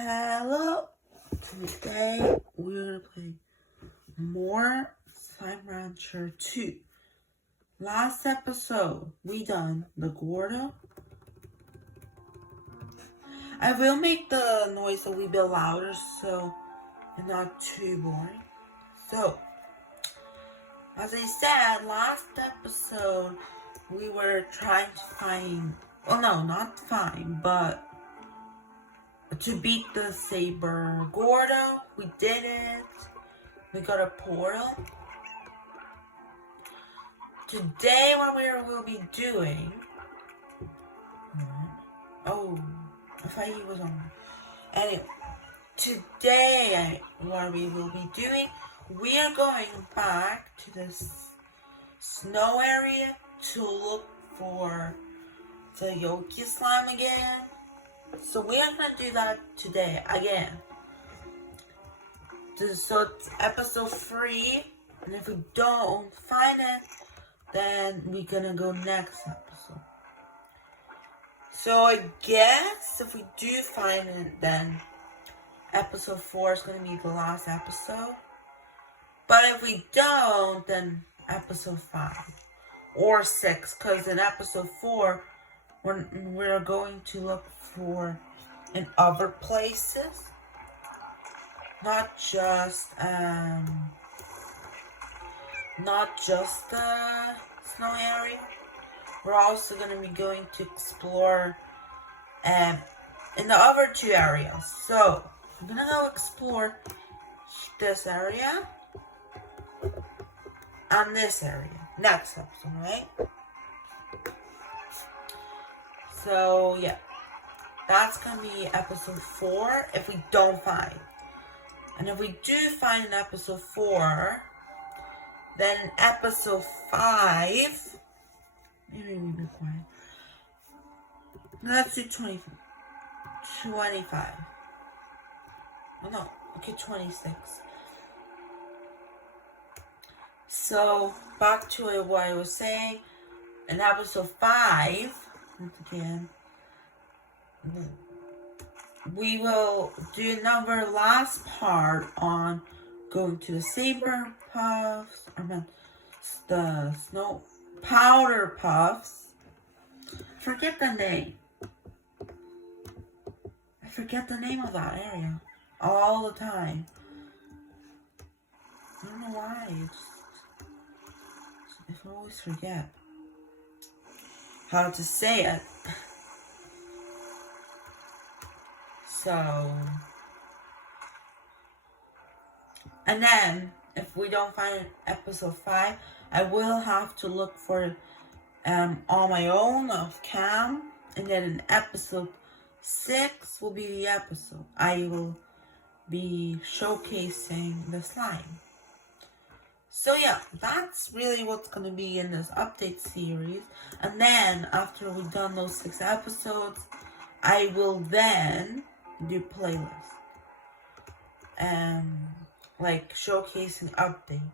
Hello! Today we're gonna play more Slime Rancher 2. Last episode we done the Gordo. I will make the noise a wee bit louder so it's not too boring. So, as I said, last episode we were trying to find, well no, not find, but to beat the Saber Gordo. We did it. We got a portal. Today what we will be doing... Oh, I thought he was on. Anyway, today what we will be doing, we are going back to this snow area to look for the Yoki slime again. So we are going to do that today again. So it's episode 3, and if we don't find it, then we're going to go next episode. So I guess if we do find it, then episode 4 is going to be the last episode. But if we don't, then episode 5 or 6, because in episode 4, we're going to look for in other places, not just the snow area. We're also going to be going to explore in the other 2 areas. So I'm going to go explore this area and this area next episode, right? So yeah, that's gonna be episode 4 if we don't find. And if we do find in episode 4, then in episode 5, maybe we be quiet. Let's do 25. Oh no, okay, 26. So back to what I was saying. In episode 5, once again, we will do another last part on going to the Saber Puffs, the Snow Powder Puffs. Forget the name. I forget the name of that area all the time. I don't know why. I always forget how to say it. So, and then if we don't find episode 5, I will have to look for on my own off cam, and then in episode 6 will be the episode I will be showcasing the slime. So yeah, that's really what's going to be in this update series. And then, after we've done those 6 episodes, I will then do playlists. Like showcasing updates.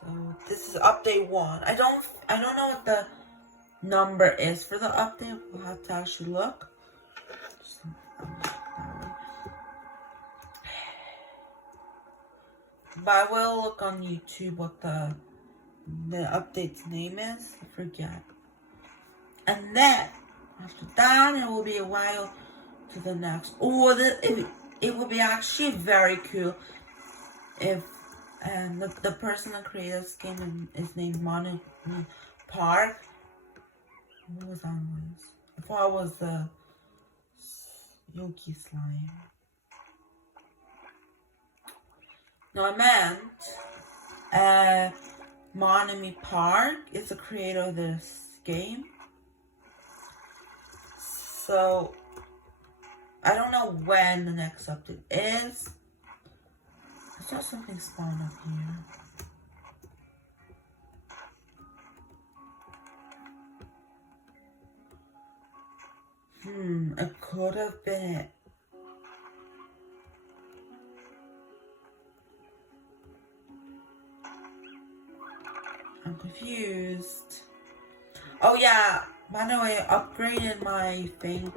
So, this is update 1. I don't know what the number is for the update. We'll have to actually look. But I will look on YouTube what the update's name is. I forget. And then, after that, it will be a while to the next. Oh, it will be actually very cool if the person that created this game is named Mono Park. What was that noise? I thought it was the Yoki slime. No, I meant Monami Park is the creator of this game. So I don't know when the next update is. I saw something spawn up here. It could have been it. I'm confused. Oh yeah, By the way, I upgraded my thing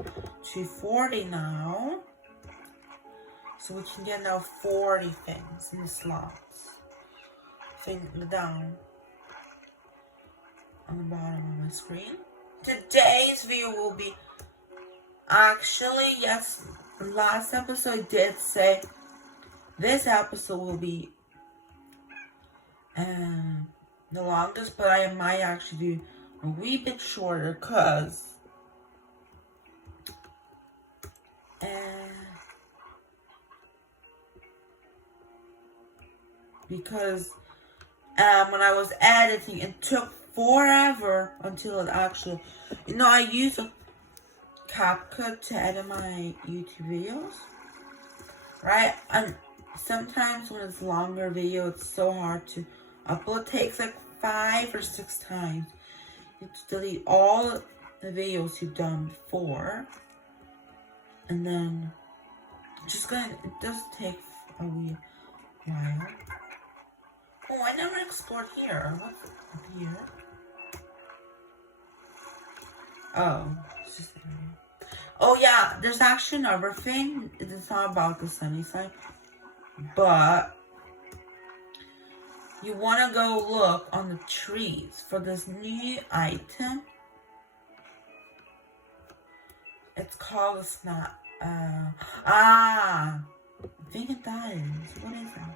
to 40 now. So we can get now 40 things in the slots. Thing down on the bottom of my screen. Today's video will be actually, yes, last episode did say this episode will be the longest, but I might actually do a wee bit shorter because when I was editing, it took forever until it actually, I use a CapCut to edit my YouTube videos, right? And sometimes when it's longer video, it's so hard to upload. It takes like 5 or 6 times. You have to delete all the videos you've done before, and then it does take a wee while. Oh, I never explored here. What's up here? Oh, it's just there. Oh yeah, there's actually another thing. It's not about the sunny side, but you want to go look on the trees for this new item. It's called a snap. I think that is. What is that?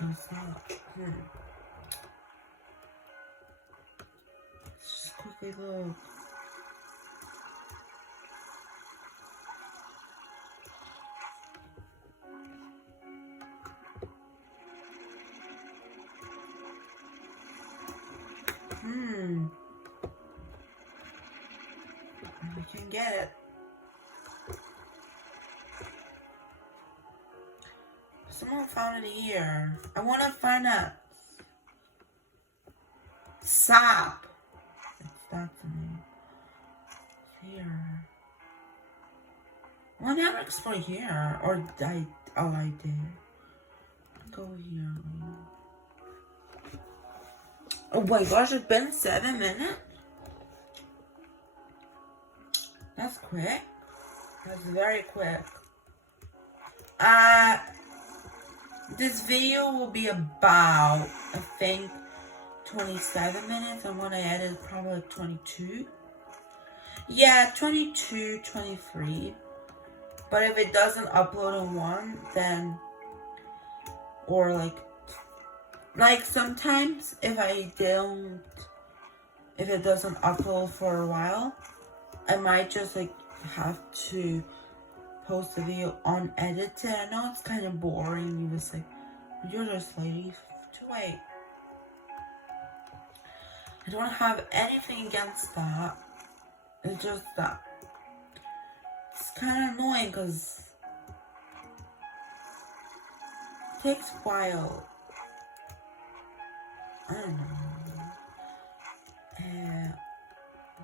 No, it's not. Let's just quickly look. We can get it. Someone found it here. I want to find a sap. That's the name. Here. Well, I never explored here. Or I did. Go here. Oh my gosh, it's been 7 minutes? That's quick. That's very quick. This video will be about, I think, 27 minutes. And when I edit, probably 22. Yeah, 22, 23. But if it doesn't upload in one, then, or like sometimes if it doesn't upload for a while, I might just have to post the video unedited. I know it's kind of boring. You just you're just lady to wait. I don't have anything against that. It's just that it's kind of annoying because it takes a while. I don't know.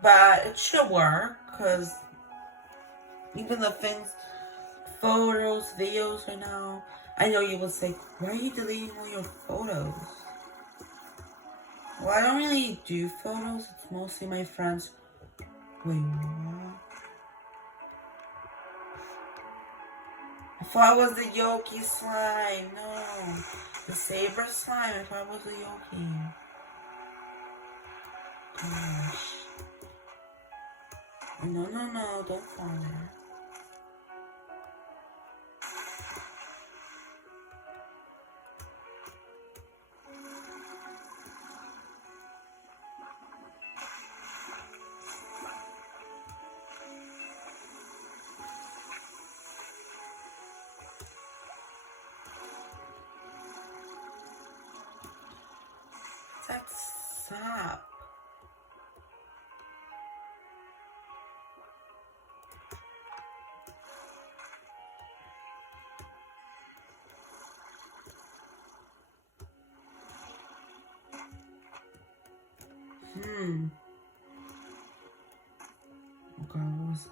But it should work because even the things, photos, videos right now, I know you will say, why are you deleting all your photos? Well, I don't really do photos. It's mostly my friends. Wait, what? I thought it was the Yoki slime. No. The saber slime. I thought it was the Yoki. Gosh. No. Don't fall there. That's sap. Okay, what was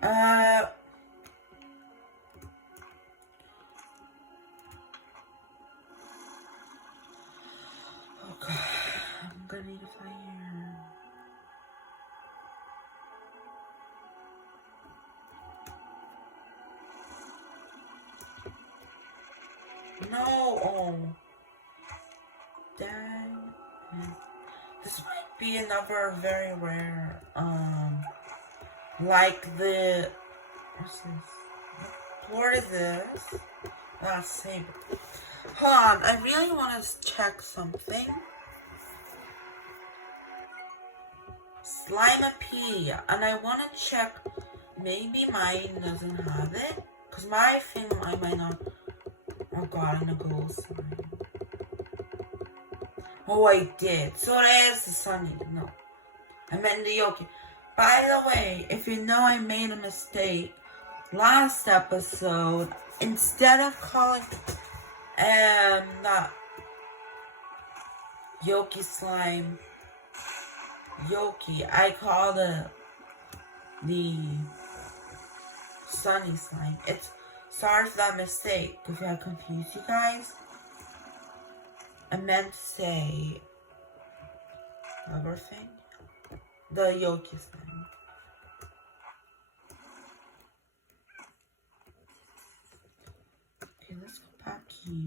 that? no. Oh. Dang. This might be another very rare, like the, what's this? What is this? Last Saber. Hold on, I really want to check something. Slimepedia, and I want to check, maybe mine doesn't have it, because my thing, I might not, oh god, I'm gonna go slime. Oh, I did. So it is the Sunny. No. I meant the Yoki. By the way, if you know I made a mistake last episode, instead of calling not Yoki Slime Yoki, I called it the Sunny Slime. It's sorry for that mistake if I confused you guys. I meant to say everything. The Yoki Slime. Okay, let's go back here.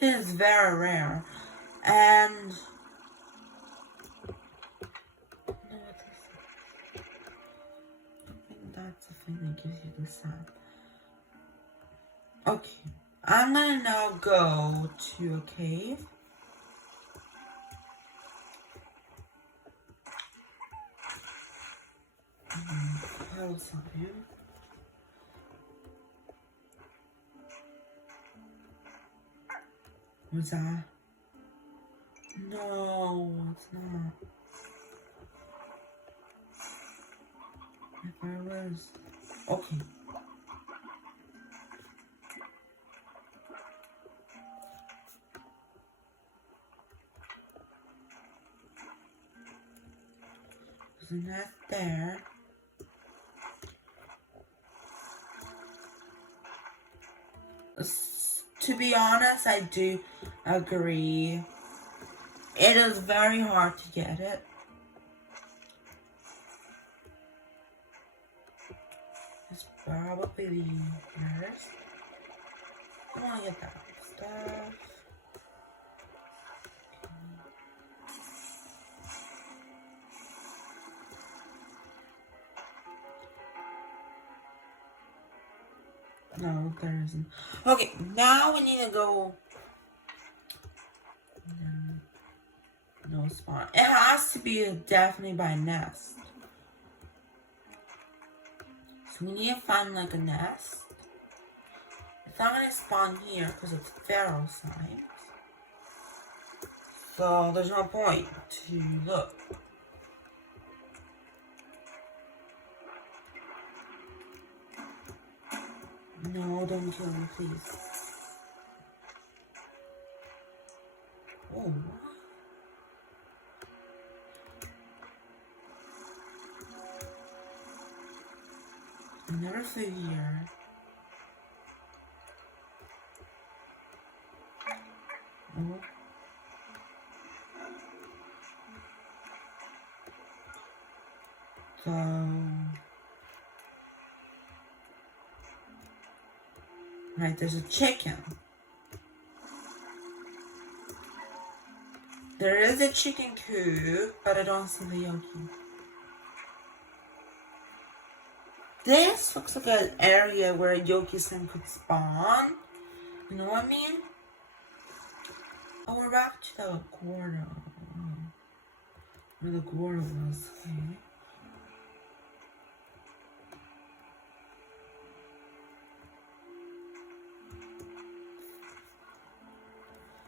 It is very rare. And that's the thing that gives you the sound. Okay, I'm gonna now go to a cave. What's that? No, it's not. If I was... Okay. There's a nest there. To be honest, I do agree. It is very hard to get it. It's probably the worst. I want to get that stuff. No, there isn't. Okay, now we need to go. No spawn. It has to be definitely by nest. So we need to find like a nest. It's not gonna spawn here because it's feral signs. So there's no point to look. No, don't kill me, please. Oh. I never flew here. Oh. So... Right, there's a chicken. There is a chicken coop, but I don't see the Yoki. This looks like an area where a Yoki-san could spawn. You know what I mean? Oh, we're back to the Gordo. Where the Gordo was, okay.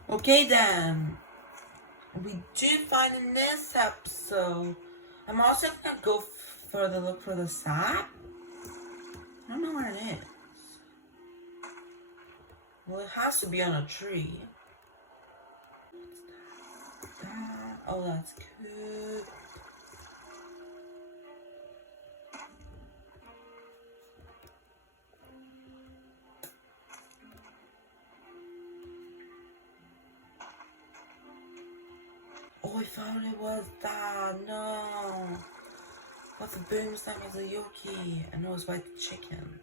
Okay then, we do find in this episode, I'm also gonna go further look for the sap. I don't know where it is. Well, it has to be on a tree. What's that? Oh, that's good. Oh, I thought it was that. No. But the boomstick was a Yoki, and it was white chicken.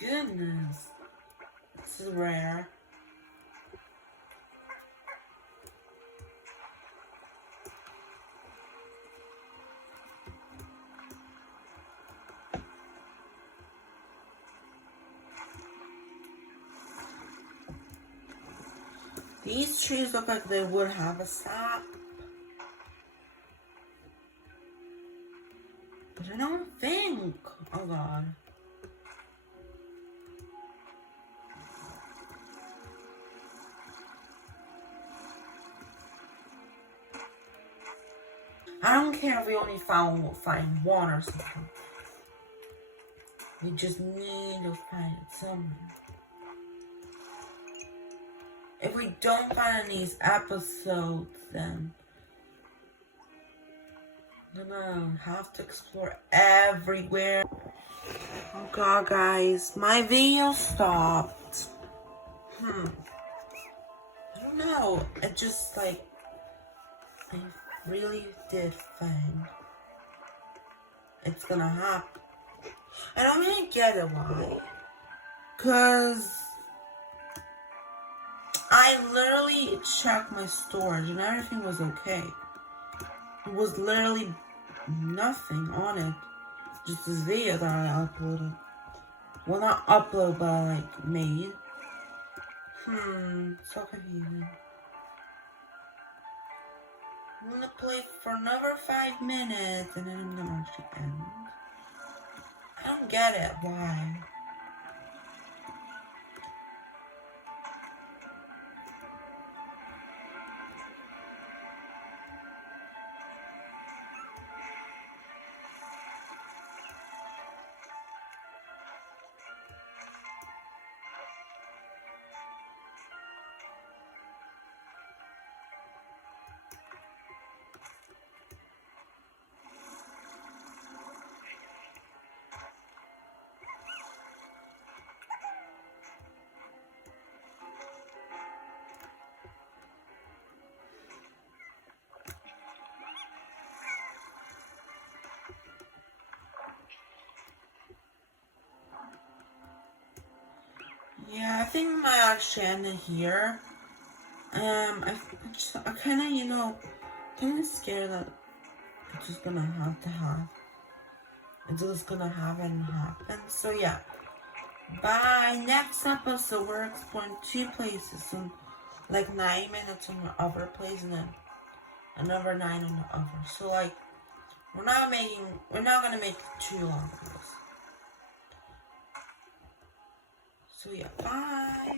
Goodness. This is rare. These trees look like they would have a sap. But I don't think. Oh god. I don't care if we only find one or something. We just need to find it somewhere. If we don't find in these episodes, then I'm gonna have to explore everywhere. Oh god, guys, my video stopped. I don't know. It just like I really did think it's gonna happen. I don't really get it why. Cause I literally checked my storage and everything was okay. There was literally nothing on it. Just this video that I uploaded. Well, not upload, but like made. So confusing. I'm gonna play for another 5 minutes and then I'm gonna actually end. I don't get it. Why? Yeah, I think I might actually end it here. I kind of, kind of scared that it's just gonna have to have. It's just gonna happen. So yeah. By next episode, we're exploring 2 places. So, like 9 minutes on the other place and then another 9 on the other. So like, we're not gonna make too long of this. So yeah, bye.